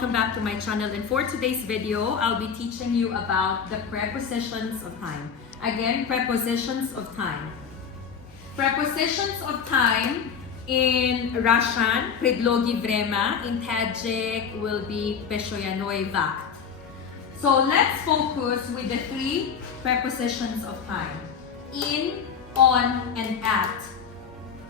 welcome back to my channel, and for today's video I'll be teaching you about the prepositions of time. Again, prepositions of time. Prepositions of time in Russian, Preдлоги, время. In Tajik will be Пешояндҳои, вақт. So let's focus with the three prepositions of time. In, on, and at.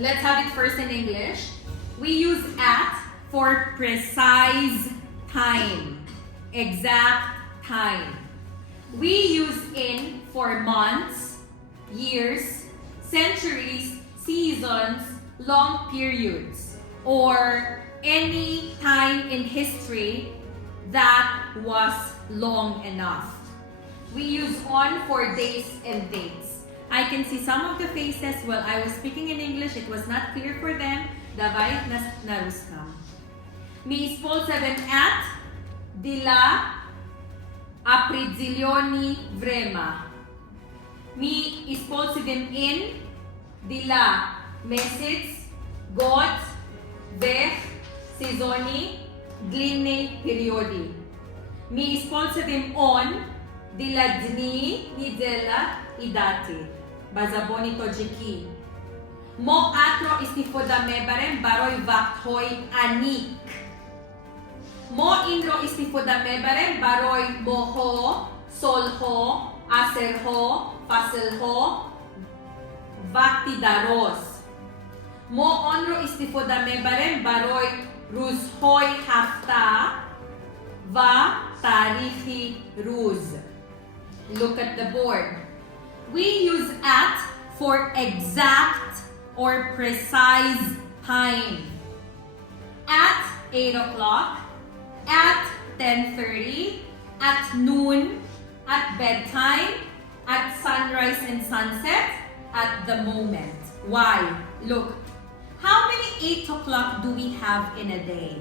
Let's have it first in English. We use at for precise time, exact time. We use in for months, years, centuries, seasons, long periods, or any time in history that was long enough. We use on for days and dates. I can see some of the faces while I was speaking in English, it was not clear for them. Давай на русском. Мы используем at для определенного времени. Мы используем in для месяц, год, век, сезоны, длинные периоды. Мы используем on для дни, неделя и даты. Базабони тоджики. Мо атро истифодаме барем барой вақтҳои аник. Мо инро истифодаме барем барой моҳо, солҳо, асрҳо, фаслҳо, вақти дароз. Мо онро истифодаме барем барой рӯзҳои ҳафта ва таърихи рӯз. Look at the board. We use at for exact or precise time. At 8 o'clock, at 10:30, at noon, at bedtime, at sunrise and sunset, at the moment. Why? Look, how many 8 o'clock do we have in a day?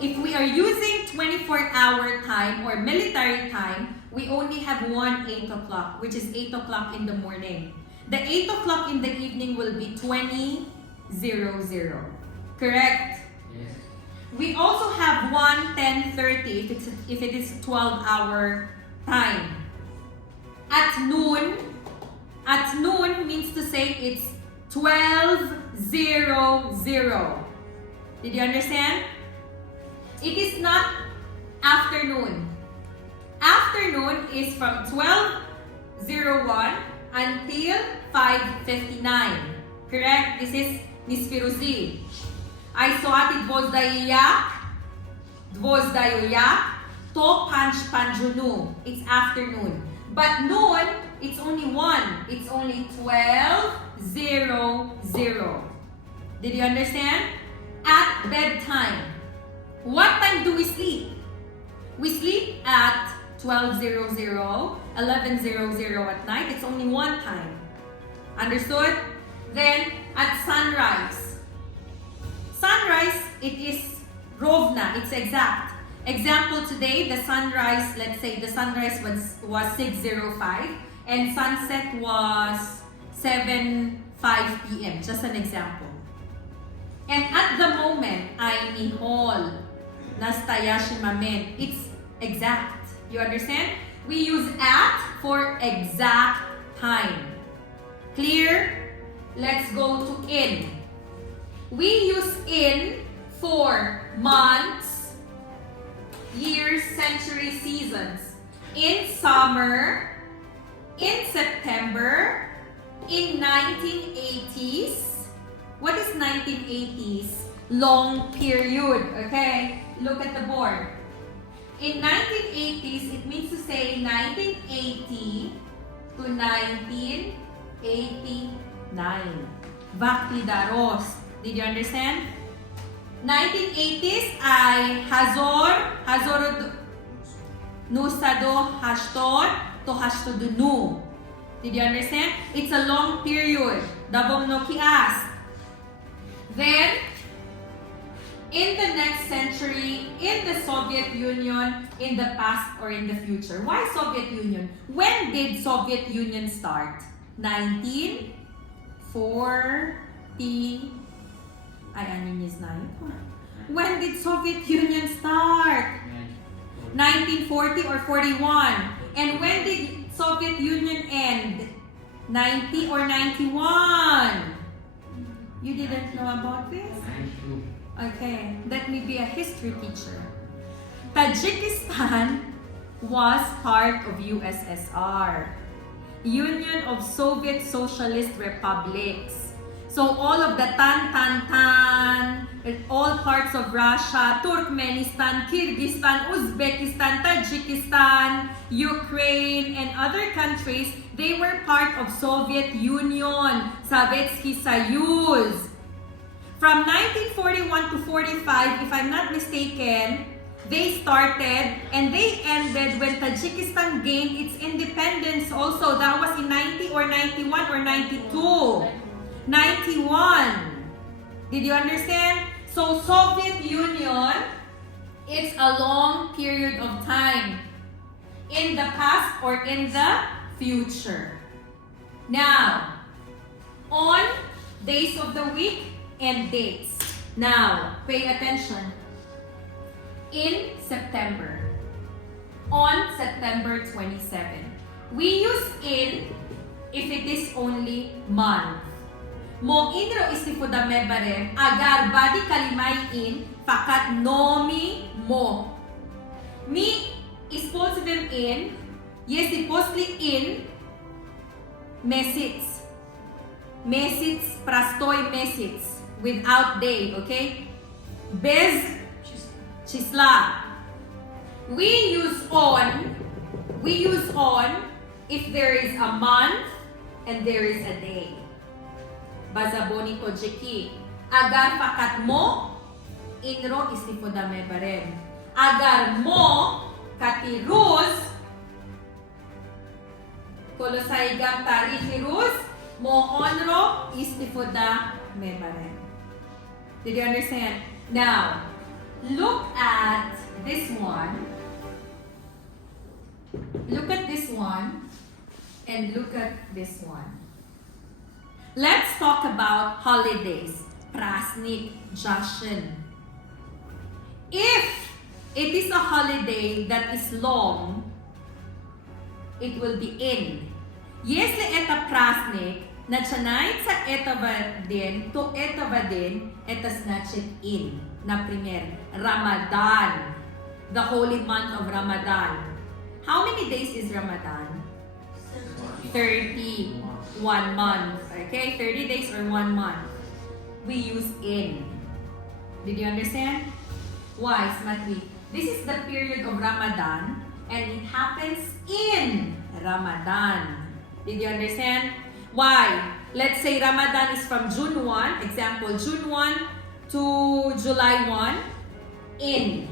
If we are using 24-hour time or military time, we only have one 8 o'clock, which is 8 o'clock in the morning. The 8 o'clock in the evening will be 20:00. Correct? Yes. We also have one 10:30 if it is 12-hour time. At noon means to say it's 12:00. Did you understand? It is not afternoon. Afternoon is from 12:01 until 5:59. Correct? This is Miss Firuzi. I saw it dvozdayuyak, to panjunu. It's afternoon. But noon, it's only one. It's only 12:00. Did you understand? At bedtime. What time do we sleep? We sleep at 12:00, 11:00 at night. It's only one time. Understood? Then at sunrise. Sunrise, it is rovna, it's exact. Example today, the sunrise, let's say the sunrise was 6:05 and sunset was 7:05 p.m. Just an example. And at the moment, I nihol, nastayashi moment, it's exact. You understand? We use at for exact time. Clear? Let's go to in. We use in for months, years, centuries, seasons. In summer, in September, in 1980s. What is 1980s? Long period, okay? Look at the board. In 1980s, it means to say 1980 to 1989. Vaqti daros. Did you understand? 1980s ay hazor nusado hashtod to hashtodunu. Did you understand? It's a long period. Dabom no kias. Then, in the next century, in the Soviet Union, in the past or in the future. Why Soviet Union? When did Soviet Union start? 1940. Ay, ano niya знаю. When did Soviet Union start? 1940 or 41? And when did Soviet Union end? 90 or 91? You didn't know about this? Okay, let me be a history teacher. Tajikistan was part of USSR, Union of Soviet Socialist Republics. So all of the Tan, all parts of Russia, Turkmenistan, Kyrgyzstan, Uzbekistan, Tajikistan, Ukraine, and other countries, they were part of Soviet Union, Sovietsky Soyuz. From 1941 to 45, if I'm not mistaken, they started and they ended when Tajikistan gained its independence also. That was in 90 or 91 or 92. 91. Did you understand? So Soviet Union is a long period of time in the past or in the future. Now, on days of the week and dates. Now, pay attention. In September, on September 27, we use in if it is only month. Mo inro istifudame barem agar badi kalimay in fakat nomi mo. Mi ispositive in, yes, supposedly in mesits. Mesits, prastoy mesits, without day, okay? Bez chisla. We use on if there is a month and there is a day. Bazaboni ko jeki. Agar fakat mo, inro istifodame barem. Agar mo katirus, kolosaigang tarihirus, mo onro istifoda me barem. Did you understand? Now, look at this one. Look at this one. And look at this one. Let's talk about holidays. Prasnik, Jashin. If it is a holiday that is long, it will be in. Если это праздник, начинается этого день, то этого день, это значит in. Например, Ramadan, the holy month of Ramadan. How many days is Ramadan? 30. 1 month. Okay, 30 days or 1 month. We use in. Did you understand? Why, Smatri? This is the period of Ramadan and it happens in Ramadan. Did you understand? Why? Let's say Ramadan is from June 1, example, June 1 to July 1, in.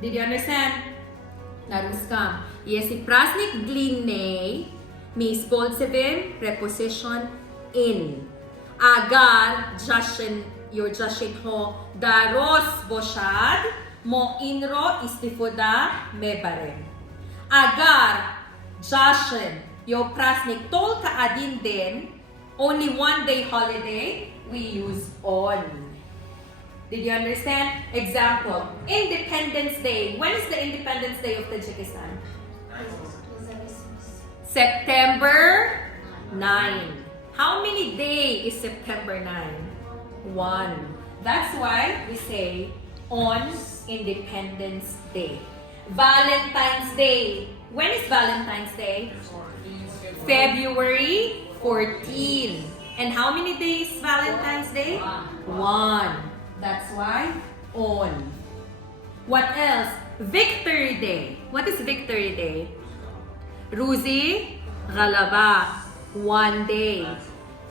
Did you understand? Naruskam. Yes, praznik glinne, mi spolsevim, preposition in. Agar, jashin, your jashin ho, daros boshad, mo inro istifoda mebarem. Agar, jashin, your prasnik tol ka adin din, only 1 day holiday, we use on. Did you understand? Example, Independence Day. When is the Independence Day of Tajikistan? September 9. How many days is September 9? 1. That's why we say on Independence Day. Valentine's Day. When is Valentine's Day? February 14. And how many days Valentine's Day? 1. That's why on. What else? Victory Day. What is Victory Day? Ruzi Ghalaba. 1 day.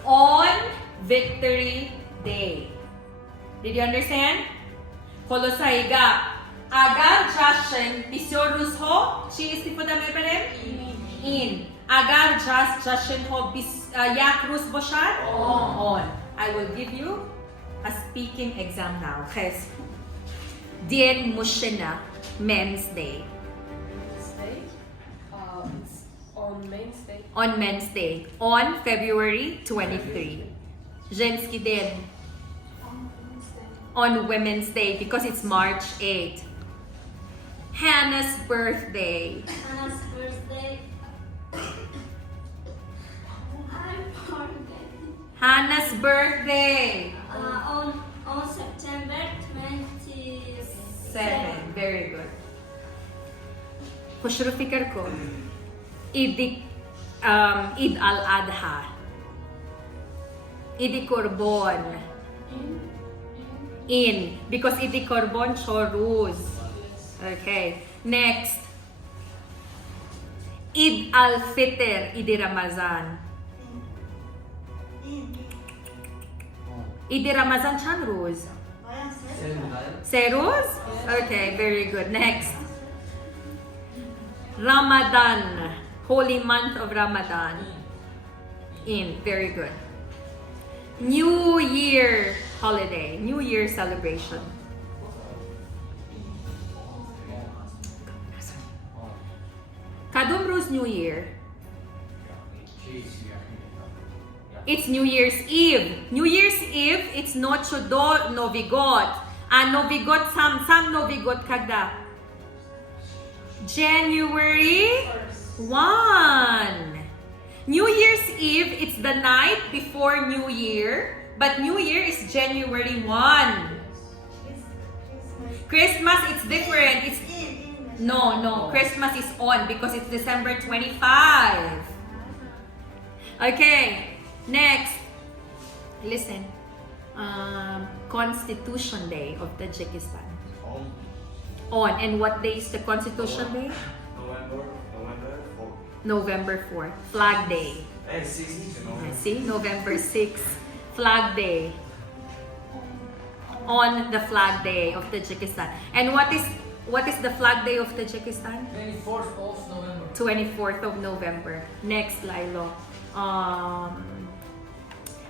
On Victory Day. Did you understand? Kolosaiga. Agar jashin pisyorus ho, chi istifoda mebarem? In. Agar jashin ho yakrus boshad? On. I will give you a speaking exam now. Ches. Din Mushina, Men's Day. On Men's Day. On Men's Day. On February 23. Женский день. on Women's Day because it's March 8. Hannah's birthday. Hannah's birthday. Hannah's birthday. On September 27. Very good. खुश फिकर को Eid al-Adha. Eid Korban. In. Because Eid Korban chorus. Okay. Next. Eid al-Fitr. Eid Ramazan. Eid Ramazan chan roz. Seruz? Okay, very good. Next. Ramadan. Holy month of Ramadan. In. Very good. New Year holiday. New Year celebration. Kadum Rose New Year. It's New Year's Eve. New Year's Eve, it's Noche do Novigot. Novigot, sam Novigot kada? January 1. New Year's Eve, it's the night before New Year. But New Year is January 1. Christmas, it's different. It's no. Christmas is on because it's December 25. Okay. Next, listen. Constitution Day of Tajikistan. On. And what day is the Constitution Day? November 4th. Flag Day. See? November 6th. Flag Day. On the Flag Day of Tajikistan. And what is the Flag Day of Tajikistan? 24th of November. 24th of November. Next, Lilo.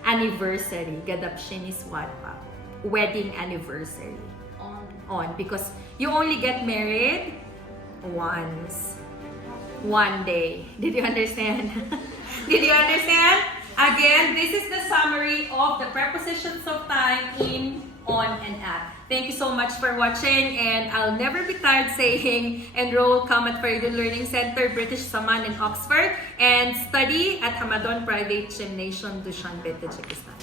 Anniversary. Gadapshin is what pa? Wedding anniversary. On. Because you only get married once. One day. Did you understand? Did you understand? Again, this is the summary of the prepositions of time in, on, and at. Thank you so much for watching, and I'll never be tired saying enroll, come at Fairview Learning Center, British Saman in Oxford, and study at Hamadon Private Gymnasium, Dushanbe, Tajikistan.